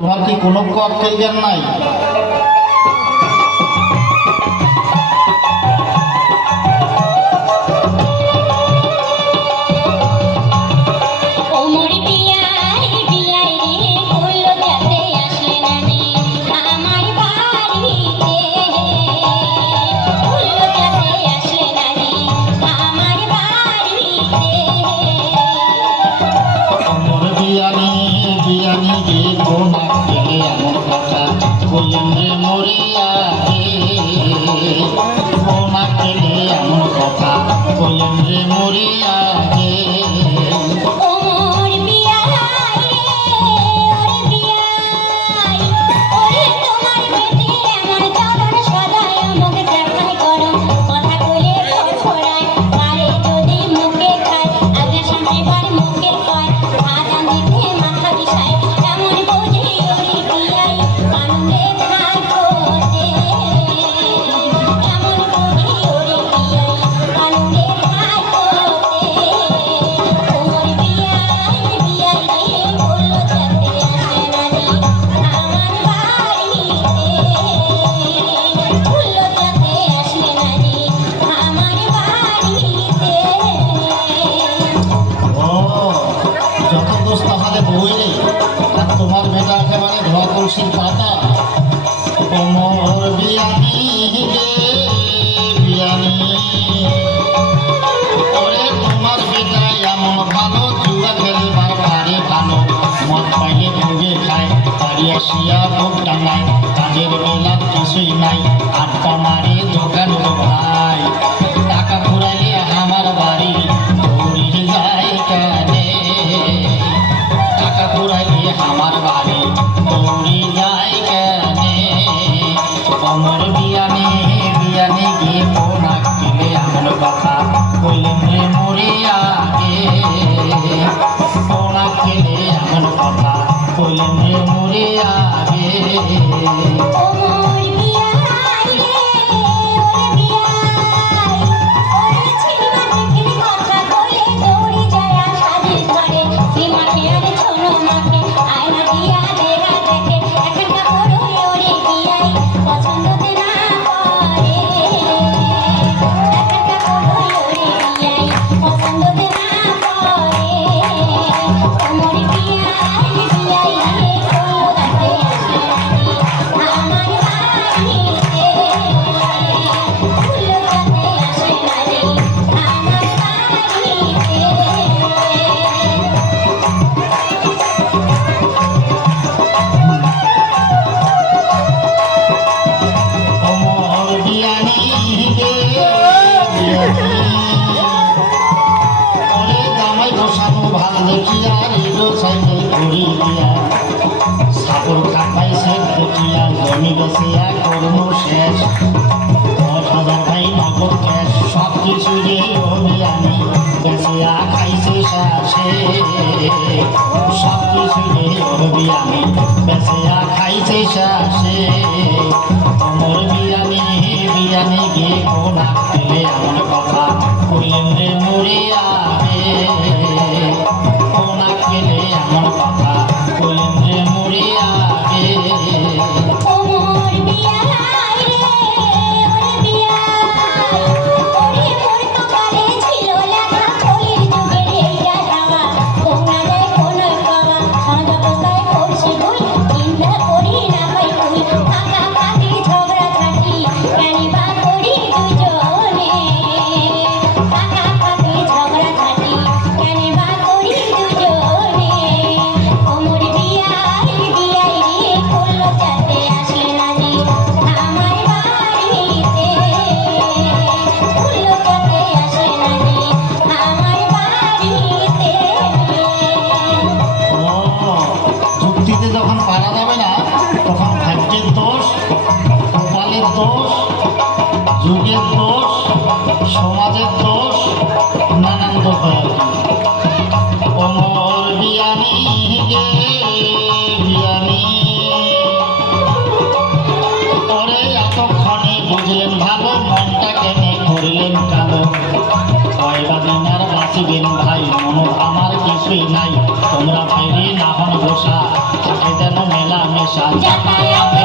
তোমার কি কোনো অর্থের জ্ঞান নাই? তোমার বেটা একেবারে ধোয়া কলসির পাতা। কোমর বিয়ানি গে বিয়ানি, ওরে তোমার বেটা এমন ভালো, জুয়া খেলে বারবারে ভালো, মদ পাইলে ভোগে খায়, বাড়ি আসিয়া ভোগ টাঙায়, কাজের বেলা কিছুই নাই, আটটা মারে দোকান ভাই, টাকা ফুরাইলে আমার বাড়ি দৌড়ে যায় কানে, টাকা ফুরাইলে আমার বাড়ি দৌড়ে যায় কানে। কোমর বিয়ানে বিয়ানে গিয়ে কোনা কিলে এমন কথা কইলেন রে মরে আগে, কোনা কিলে এমন কথা কইলেন রে মরে আগে। সাপর কাটাইছে পটিয়া, জমি বসিয়া কর্ম শেষ, 10,000 ভাই নগদ ক্যাশ, সব কিছু যে অভিয়ানি বেসিয়া খাইছে শাসে, সব কিছু যে অভিয়ানি বেসিয়া খাইছে শাসে। কোমর বিয়ানি বিয়ানি গিয়ে কোনা দিলে এমন কথা কইলেন রে মরে আগে, কোনা গেলে এমন কথা কইলেন রে মরে আগে। যখন পারা যাবে না তখন ভাগ্যের দোষ, কপালের দোষ, যুগের দোষ, সমাজের দোষ, নানান দোষ হয় আর কি। কোমর বিয়ানি গে বিয়ানি, পরে এতক্ষণে বুঝলেন ভালো, মনটা কেনে করলেন কালো, কয়বা দিন আর বাঁচিবেন ভাই, মন আমার কিছুই নাই, তোমরা ভাইরে না হন বসা, থাকে যেন মেলা পয়সা যাতায়াত